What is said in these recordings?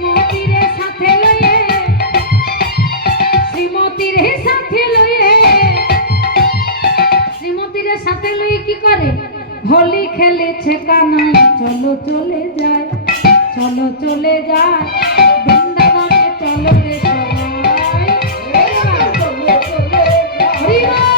শ্রীমতীরে সাথে লয়ে শ্রীমতীরে সাথে লয়ে শ্রীমতীরে সাথে লয়ে কি করে হোলি খেলেছে কানাই চলো চলে যায় চলো চলে যায় বৃন্দাবনে চলো রে সবাই চলো চলে যায়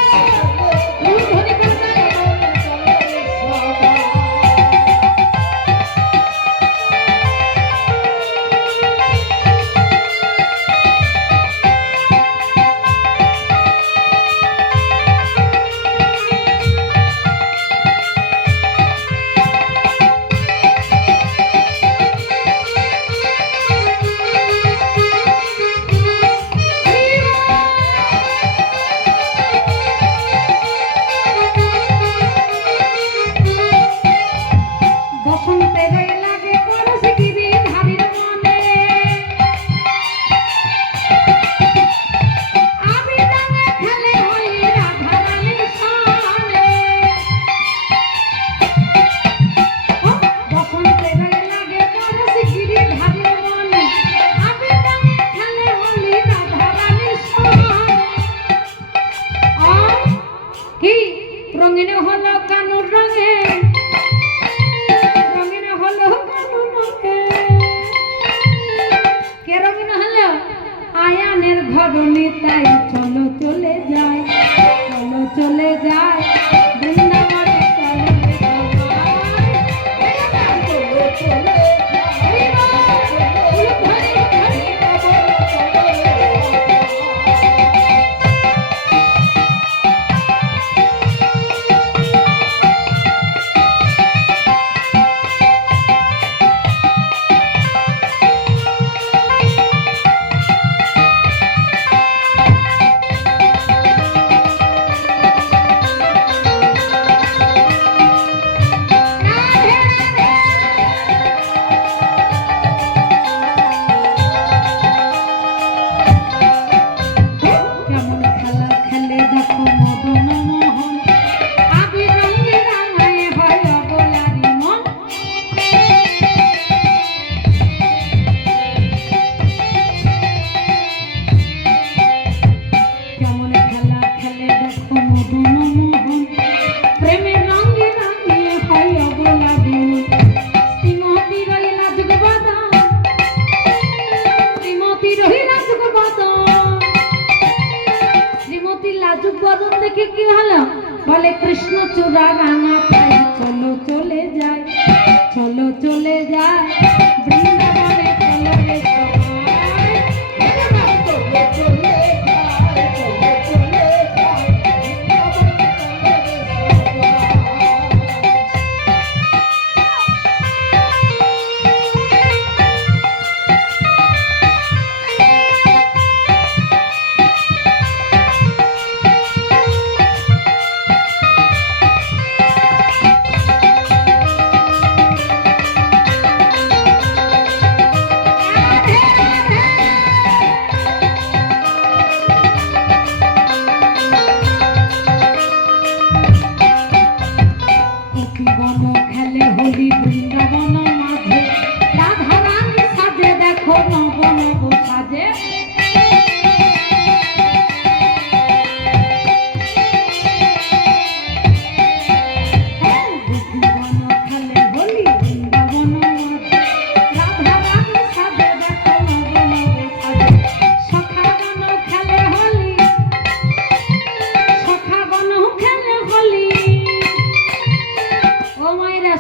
তাই চলো চলে যায় চলো চলে যায় বৃন্দাবনে চলো চলো দেখে কি হলো বলে কৃষ্ণ চূড়া রাঙা পাই চলো চলে যায় চলো চলে যায় বৃন্দাবনে চলো রে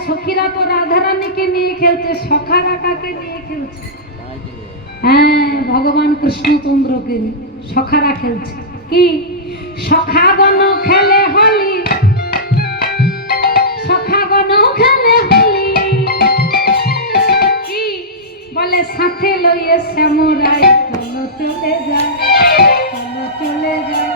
সখীরা তো রাধারানীকে নিয়ে খেলছে, সখারা কাকে নিয়ে খেলছে? হ্যাঁ, ভগবান কৃষ্ণচন্দ্রকে নিয়ে সখারা খেলছে। কি সখাগণ খেলে হোলি, সখাগণ খেলে হোলি, কি বলে সাথে লইয়ে শ্যামরাই চলো চলে যায়, চলো চলে যায়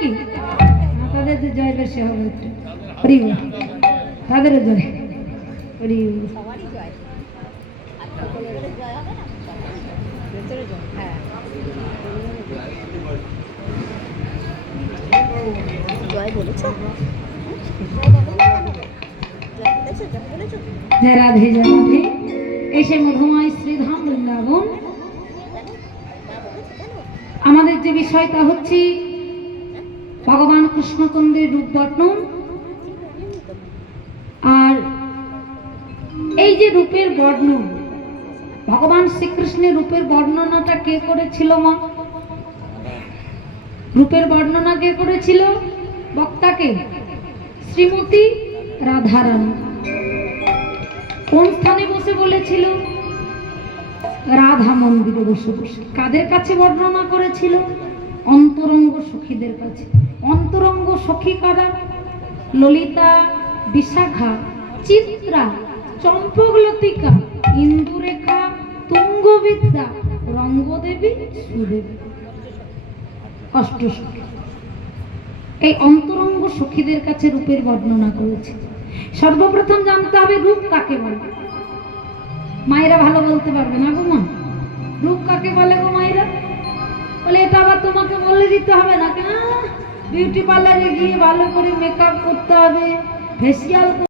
নাকি? তাদের যে জয় বেশি হবে একটু, হরি বল। তাদেরও জয়, হরি বল। জয় রাধে জয় রাধে। এসে মধুময় শ্রীধাম বৃন্দাবন। আমাদের যে বিষয়টা হচ্ছে ভগবান কৃষ্ণচন্দ্রের রূপ বর্ণন। আর এই যে রূপের বর্ণন, ভগবান শ্রীকৃষ্ণের রূপের বর্ণনাটা কে করেছিল মা? রূপের বর্ণনা কে করেছিল? বক্তাকে শ্রীমতী রাধারানী। কোন স্থানে বসে বলেছিল? রাধা মন্দিরে বসে বসে। কাদের কাছে বর্ণনা করেছিল? অন্তরঙ্গ সখীদের কাছে। অন্তরঙ্গ সখী কারা? ললিতা, বিশাখা, চিত্রা, চম্পকলতিকা, ইন্দুরেখা, তুঙ্গবিদ্যা, রঙ্গদেবী, সুদেবী, অষ্টসখী। এই অন্তরঙ্গ সখীদের কাছে রূপের বর্ণনা করেছে। সর্বপ্রথম জানতে হবে রূপ কাকে বলে। মায়েরা ভালো বলতে পারবে না গো মা, রূপ কাকে বলে গো মায়েরা? বলে এটা আবার তোমাকে বলে দিতে হবে না, কেন? বিউটি পার্লারে গিয়ে ভালো করে মেকআপ করতে হবে, ফেসিয়াল